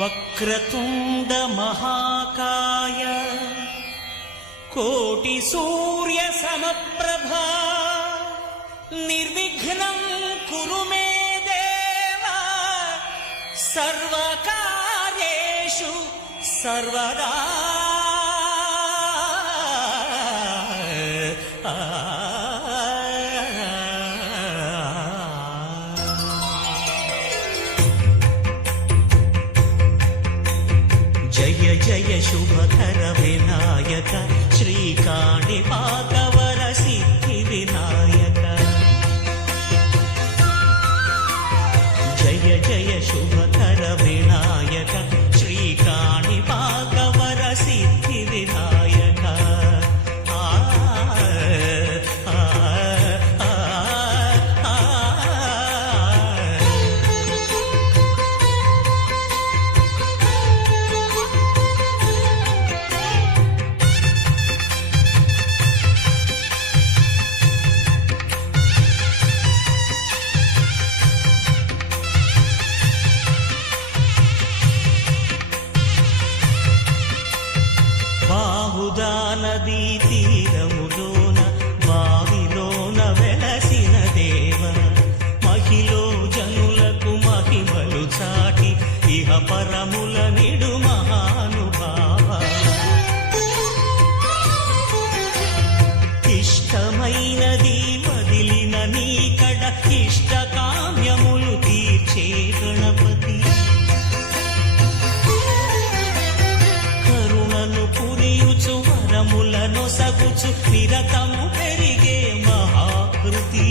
వక్రతుండ మహాకాయ కోటి సూర్య సమప్రభా నిర్విఘ్నం కురు మే దేవ సర్వకార్యేషు సర్వదా. జయ జయ శుభకర వినాయక శ్రీకాణిపాకవర సిద్ధి వినాయక. జయ జయ శుభకర వినాయక శ్రీకాణిపాకవర సిద్ధి వినాయక. నదీ తీరములోన బావిలోన వెలసిన దేవ మహిలో జనులకు మహిమలు చాటి ఇహ పరముల నిడు మహానుభావ. ఇష్టమైనది వదిలిన నీకడ ఇష్ట కామ్యములు తీర్చే గణపతి. వరములను సగుచు నిరతము పెరిగే మహాకృతి.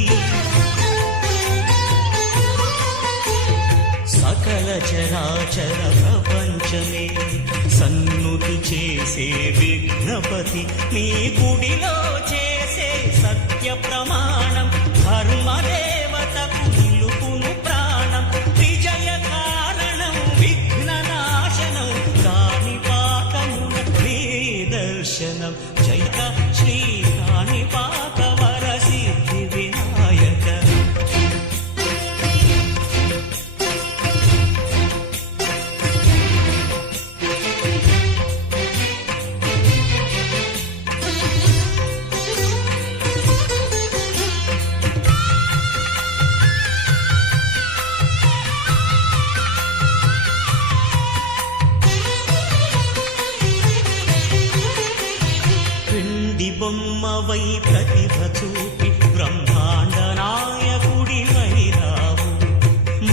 సకల చరాచర ప్రపంచమే సన్నుతి చేసే విఘ్నపతి. నీ గుడిలో చేసే సత్య ప్రమాణం ధర్మదేవతకు నిలుపును ప్రాణం. విజయ కారణం విఘ్న నాశనం కాణిపాకమున దర్శనం. జయ శ్రీ కాణిపాకవర సిద్ధి వినాయక. బొమ్మవై ప్రతిభ చూపి బ్రహ్మాండ నాయకుడివై రావు.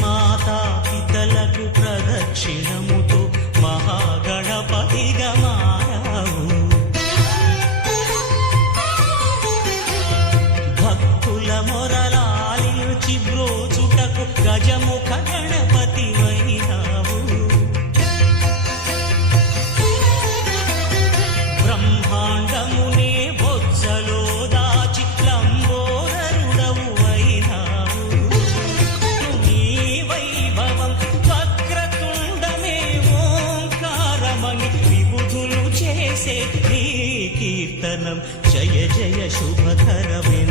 మాతా పితలకు ప్రదక్షిణముతో మహాగణపతిగా మారావు. భక్తుల మొరలాలించి బ్రోచుటకు గజముఖ గణపతి వైరావు. బ్రహ్మాండమునే బొజ్జలో దాచి లంబోదరుడవు అయినావు. నీ వైభవం వక్రతుండమే ఓంకారమని విబుధులు చేసే నీ కీర్తనం. జయ జయ శుభకరమే